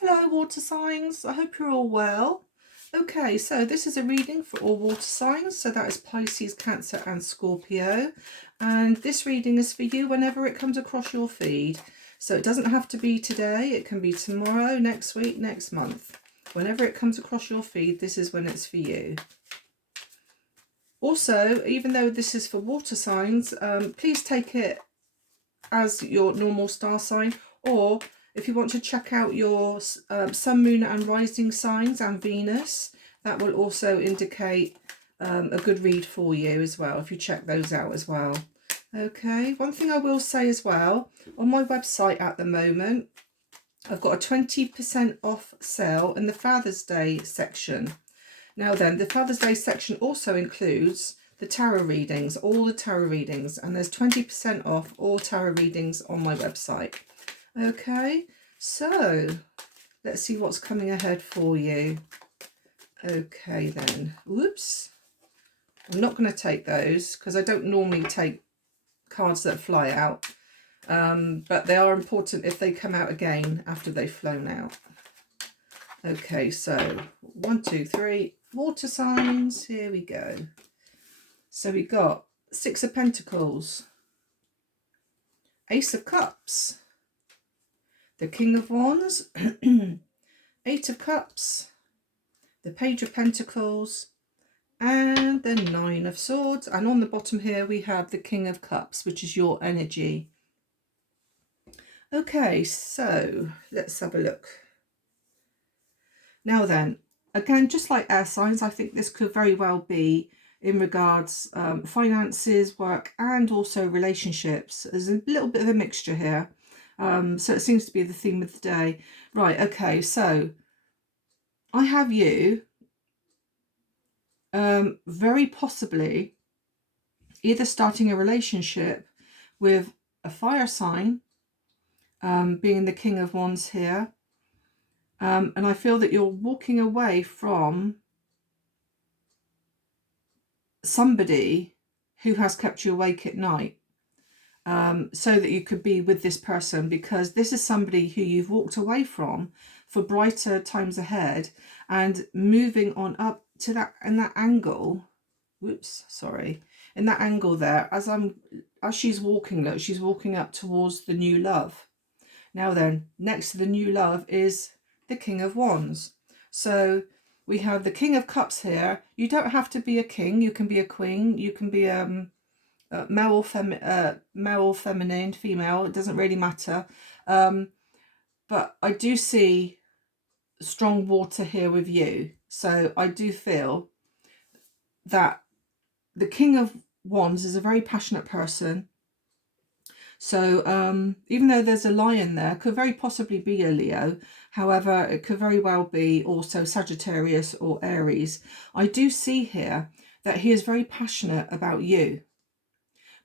Hello, water signs. I hope you're all well. Okay, so this is a reading for all water signs. So that is Pisces, Cancer and Scorpio. And this reading is for you whenever it comes across your feed. So it doesn't have to be today. It can be tomorrow, next week, next month. Whenever it comes across your feed, this is when it's for you. Also, even though this is for water signs, please take it as your normal star sign, or if you want to check out your sun, moon and rising signs and Venus, that will also indicate a good read for you as well, if you check those out as well. Okay, one thing I will say as well, on my website at the moment, I've got a 20% off sale in the Father's Day section. Now then, the Father's Day section also includes the tarot readings, all the tarot readings, and there's 20% off all tarot readings on my website. Okay, so let's see what's coming ahead for you. Okay then, whoops. I'm not going to take those because I don't normally take cards that fly out, but they are important if they come out again after they've flown out. Okay, so 1, 2, 3, water signs, here we go. So we got Six of Pentacles, Ace of Cups, the King of Wands, Eight of Cups, the Page of Pentacles, and the Nine of Swords. And on the bottom here we have the King of Cups, which is your energy. Okay, so let's have a look. Now then, again, just like air signs, I think this could very well be in regards finances, work, and also relationships. There's a little bit of a mixture here. So it seems to be the theme of the day. Right, okay, so I have you very possibly either starting a relationship with a fire sign, being the King of Wands here, and I feel that you're walking away from somebody who has kept you awake at night, so that you could be with this person, because this is somebody who you've walked away from for brighter times ahead, and moving on up to that, in that angle, whoops, sorry, in that angle there, as she's walking, look, she's walking up towards the new love. Now then, next to the new love is the King of Wands. So we have the King of Cups here. You don't have to be a king. You can be a queen. You can be male, feminine, female. It doesn't really matter. But I do see strong water here with you. So I do feel that the King of Wands is a very passionate person. So even though there's a lion there, could very possibly be a Leo. However, it could very well be also Sagittarius or Aries. I do see here that he is very passionate about you.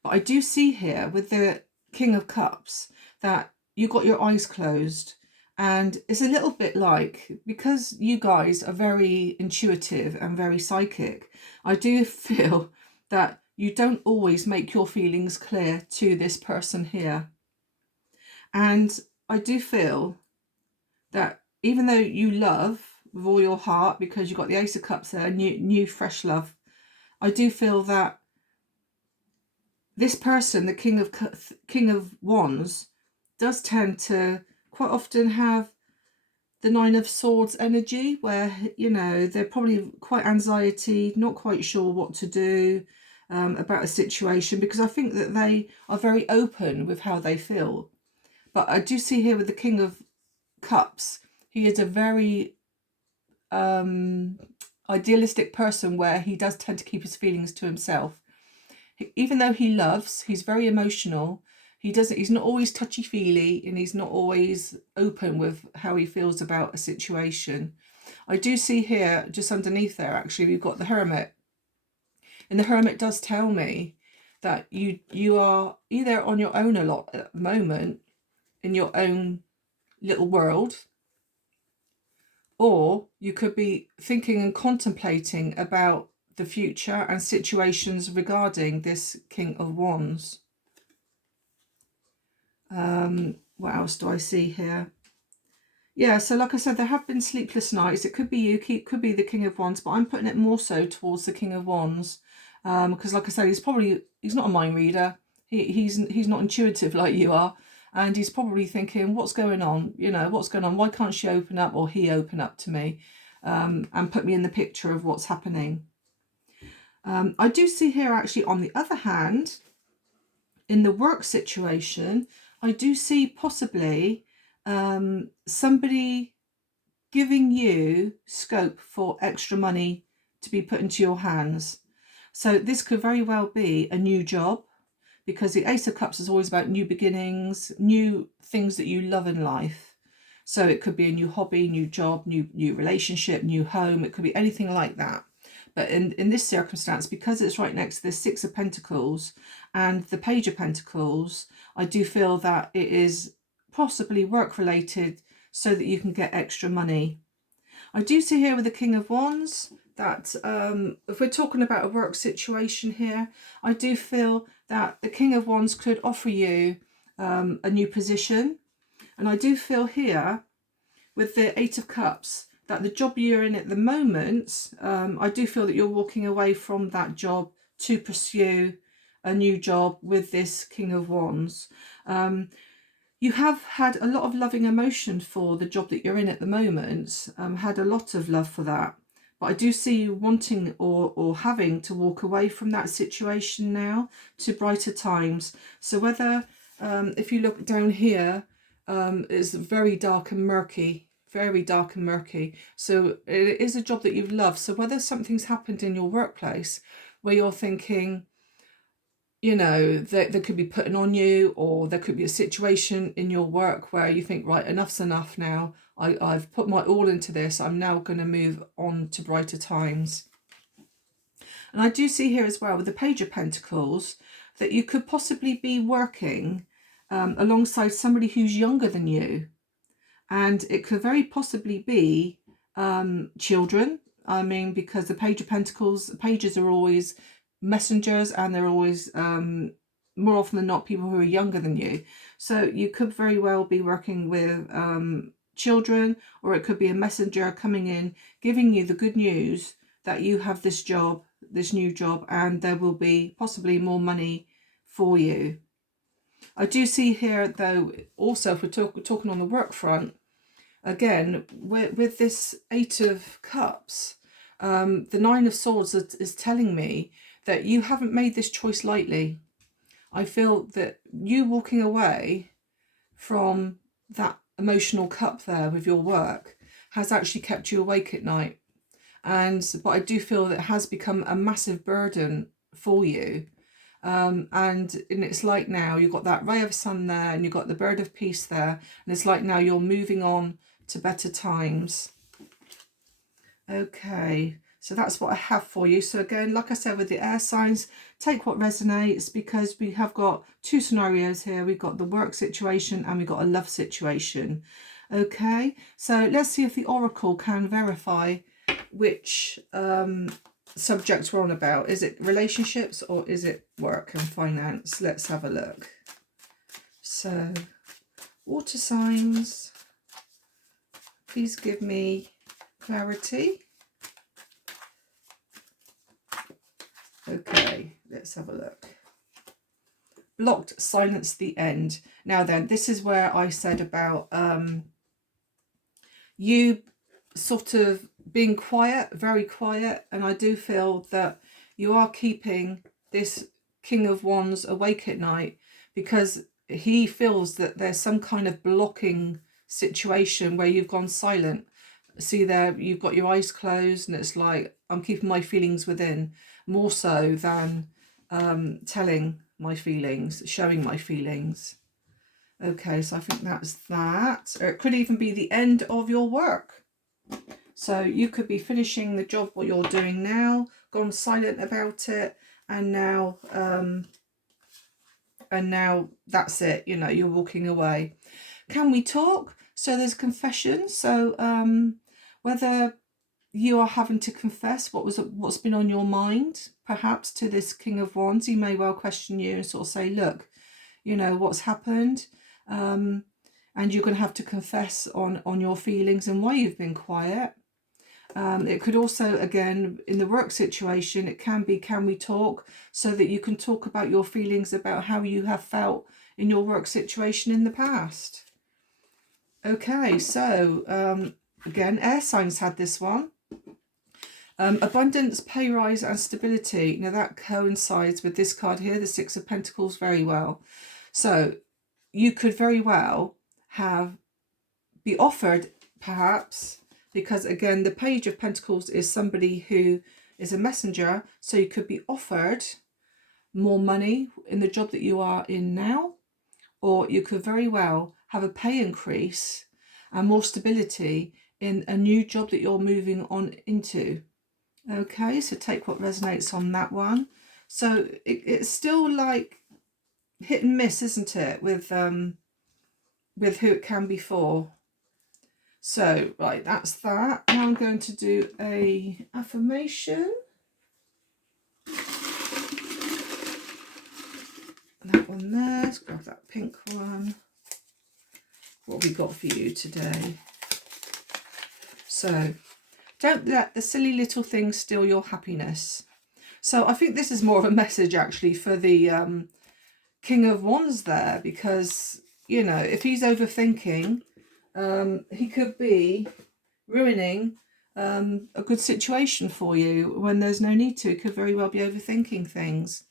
But I do see here with the King of Cups that you got your eyes closed. And it's a little bit like, because you guys are very intuitive and very psychic, I do feel that you don't always make your feelings clear to this person here. And I do feel that even though you love with all your heart, because you've got the Ace of Cups there, new fresh love, I do feel that this person, the King of Wands, does tend to quite often have the Nine of Swords energy, where, you know, they're probably quite anxiety, not quite sure what to do about a situation, because I think that they are very open with how they feel. But I do see here with the King of Cups, he is a very idealistic person, where he does tend to keep his feelings to himself. Even though he loves, he's very emotional. He's not always touchy-feely, and he's not always open with how he feels about a situation. I do see here, just underneath there, actually, we've got the Hermit. And the Hermit does tell me that you are either on your own a lot at the moment, in your own little world, or you could be thinking and contemplating about the future and situations regarding this King of Wands. What else do I see here? Yeah, so like I said, there have been sleepless nights. It could be you, it could be the King of Wands, but I'm putting it more so towards the King of Wands, because like I said, he's not a mind reader. He's not intuitive like you are, and he's probably thinking, what's going on? You know, what's going on? Why can't she open up, or he open up to me, and put me in the picture of what's happening? I do see here actually, on the other hand, in the work situation, I do see possibly somebody giving you scope for extra money to be put into your hands. So this could very well be a new job, because the Ace of Cups is always about new beginnings, new things that you love in life. So it could be a new hobby, new job, new relationship, new home. It could be anything like that. But in this circumstance, because it's right next to the Six of Pentacles and the Page of Pentacles, I do feel that it is possibly work related, so that you can get extra money. I do see here with the King of Wands that if we're talking about a work situation here, I do feel that the King of Wands could offer you a new position. And I do feel here with the Eight of Cups that the job you're in at the moment, I do feel that you're walking away from that job to pursue a new job with this King of Wands. You have had a lot of loving emotion for the job that you're in at the moment, had a lot of love for that. But I do see you wanting or having to walk away from that situation now to brighter times. So whether, if you look down here, it's very dark and murky, very dark and murky. So it is a job that you've loved. So whether something's happened in your workplace where you're thinking, you know, that could be putting on you, or there could be a situation in your work where you think, right, enough's enough now. I've put my all into this. I'm now going to move on to brighter times. And I do see here as well with the Page of Pentacles that you could possibly be working alongside somebody who's younger than you. And it could very possibly be children. I mean, because the Page of Pentacles, pages are always messengers, and they're always more often than not people who are younger than you. So you could very well be working with children, or it could be a messenger coming in giving you the good news that you have this job, this new job, and there will be possibly more money for you. I do see here though, also if we're talking on the work front, again with this Eight of Cups, the Nine of Swords is telling me that you haven't made this choice lightly. I feel that you walking away from that emotional cup there with your work has actually kept you awake at night. But I do feel that it has become a massive burden for you. And it's like now you've got that ray of sun there, and you've got the bird of peace there, and it's like now you're moving on to better times. Okay, so that's what I have for you. So again, like I said, with the air signs, take what resonates, because we have got two scenarios here. We've got the work situation and we've got a love situation. Okay, so let's see if the Oracle can verify which subject we're on about. Is it relationships or is it work and finance? Let's have a look. So, water signs, please give me clarity. Okay, let's have a look. Blocked, silence, the end. Now then, this is where I said about you sort of being quiet, very quiet, and I do feel that you are keeping this King of Wands awake at night, because he feels that there's some kind of blocking situation where you've gone silent. See there, you've got your eyes closed, and it's like, I'm keeping my feelings within, more so than telling my feelings, showing my feelings. Okay, so I think that's that. Or it could even be the end of your work. So you could be finishing the job what you're doing now, gone silent about it, and now that's it. You know, you're walking away. Can we talk? So there's confession. So whether you are having to confess what's been on your mind, perhaps to this King of Wands, he may well question you and sort of say, look, you know, what's happened. And and you're going to have to confess on your feelings and why you've been quiet. It could also, again, in the work situation, it can be, can we talk, so that you can talk about your feelings about how you have felt in your work situation in the past. Okay, so again, air signs had this one. Abundance, pay rise and stability. Now that coincides with this card here, the Six of Pentacles, very well. So you could very well be offered, perhaps, because again, the Page of Pentacles is somebody who is a messenger. So you could be offered more money in the job that you are in now, or you could very well have a pay increase and more stability in a new job that you're moving on into. Okay, so take what resonates on that one. So it's still like hit and miss, isn't it, with who it can be for. So, right, that's that. Now I'm going to do a affirmation. That one there. Let's grab that pink one. What have we got for you today? So, don't let the silly little things steal your happiness. So I think this is more of a message actually for the King of Wands there, because, you know, if he's overthinking, he could be ruining a good situation for you when there's no need to. He could very well be overthinking things.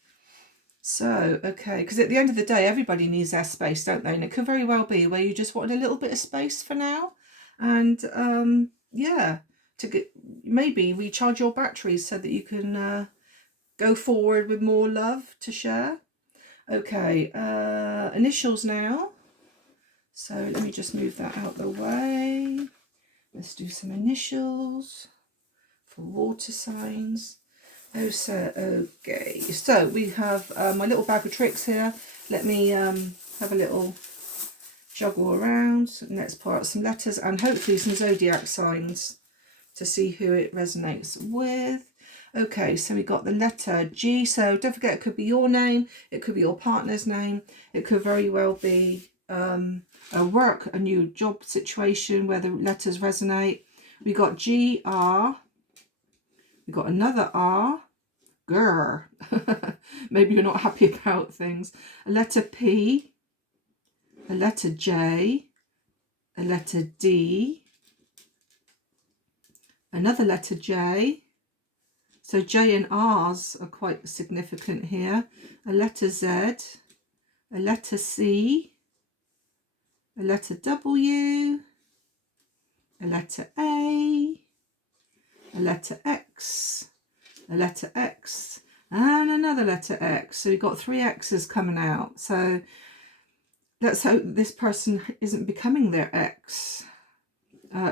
So, okay, because at the end of the day, everybody needs their space, don't they? And it could very well be where you just wanted a little bit of space for now. And, yeah, to get, maybe recharge your batteries so that you can go forward with more love to share. Okay, initials now. So let me just move that out the way. Let's do some initials for water signs. Oh, so, okay. So we have my little bag of tricks here. Let me have a little juggle around. And let's pull out some letters and hopefully some zodiac signs to see who it resonates with. Okay, so we got the letter G. So don't forget, it could be your name, it could be your partner's name, it could very well be a work, a new job situation where the letters resonate. We got G, R. We got another R. Grr. Maybe you're not happy about things. A letter P. A letter J. A letter D. Another letter J. So J and R's are quite significant here. A letter Z, a letter C, a letter W, a letter A, a letter X, a letter X, and another letter X. So we've got 3 X's coming out. So let's hope this person isn't becoming their ex,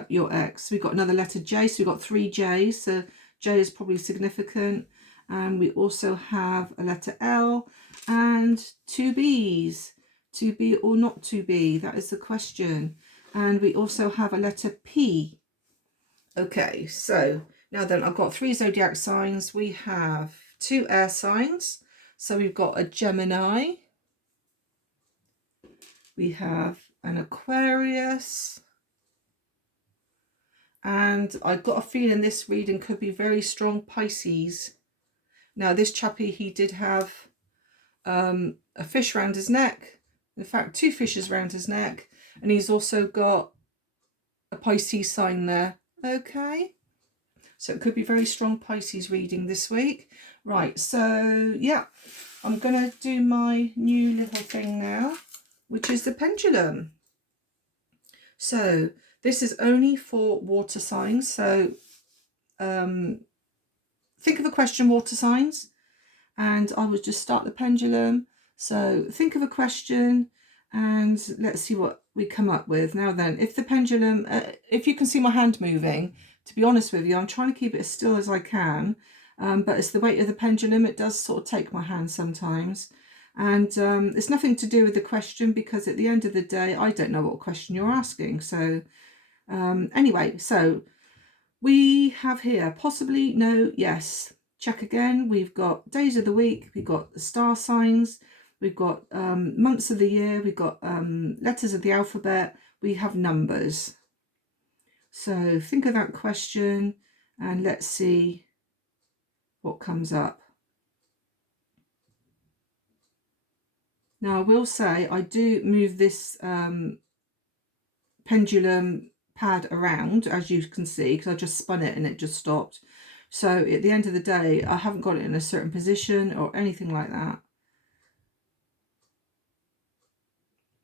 your ex. We've got another letter J, so we've got 3 J's. So J is probably significant. And we also have a letter L and 2 B's. To be or not to be, that is the question. And we also have a letter P. Okay, so now then, I've got 3 zodiac signs. We have 2 air signs. So we've got a Gemini. We have an Aquarius. And I've got a feeling this reading could be very strong Pisces. Now, this chappie, he did have a fish around his neck. In fact, 2 fishes around his neck. And he's also got a Pisces sign there. Okay. So it could be very strong Pisces reading this week. Right. So, yeah. I'm going to do my new little thing now, which is the pendulum. So this is only for water signs. So think of a question, water signs, and I would just start the pendulum. So think of a question and let's see what we come up with. Now then, if the pendulum, if you can see my hand moving, to be honest with you, I'm trying to keep it as still as I can, but it's the weight of the pendulum. It does sort of take my hand sometimes. And it's nothing to do with the question, because at the end of the day, I don't know what question you're asking. So anyway, so we have here possibly, no, yes. Check again. We've got days of the week. We've got the star signs. We've got months of the year. We've got letters of the alphabet. we have numbers. So think of that question and let's see what comes up. Now I will say I do move this pendulum pad around, as you can see, because I just spun it and it just stopped. So at the end of the day, I haven't got it in a certain position or anything like that.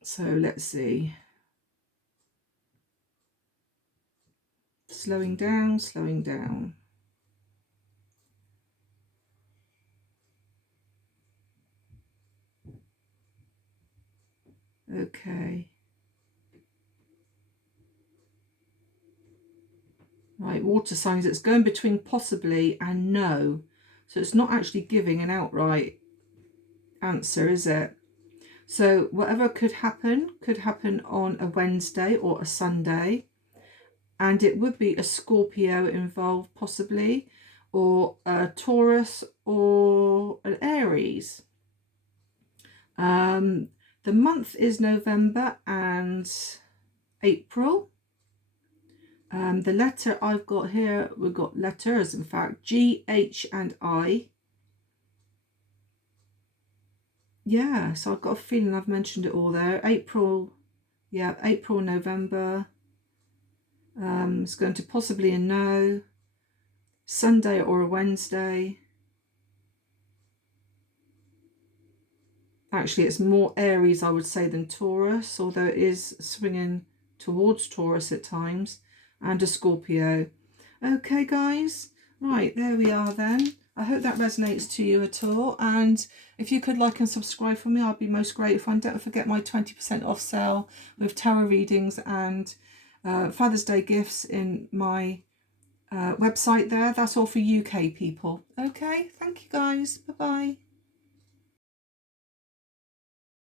So let's see. Slowing down, slowing down. Okay. Right, water signs. It's going between possibly and no. So it's not actually giving an outright answer, is it? So whatever could happen on a Wednesday or a Sunday. And it would be a Scorpio involved possibly, or a Taurus or an Aries. The month is November and April. The letter I've got here, we've got letters, in fact, G, H and I. Yeah, so I've got a feeling I've mentioned it all there. April, yeah, April, November. It's going to possibly a no. Sunday or a Wednesday. Actually, it's more Aries, I would say, than Taurus, although it is swinging towards Taurus at times, and a Scorpio. Okay, guys. Right, there we are then. I hope that resonates to you at all. And if you could like and subscribe for me, I'd be most grateful. And don't forget my 20% off sale with tarot readings and Father's Day gifts in my website there. That's all for UK people. Okay, thank you, guys. Bye-bye.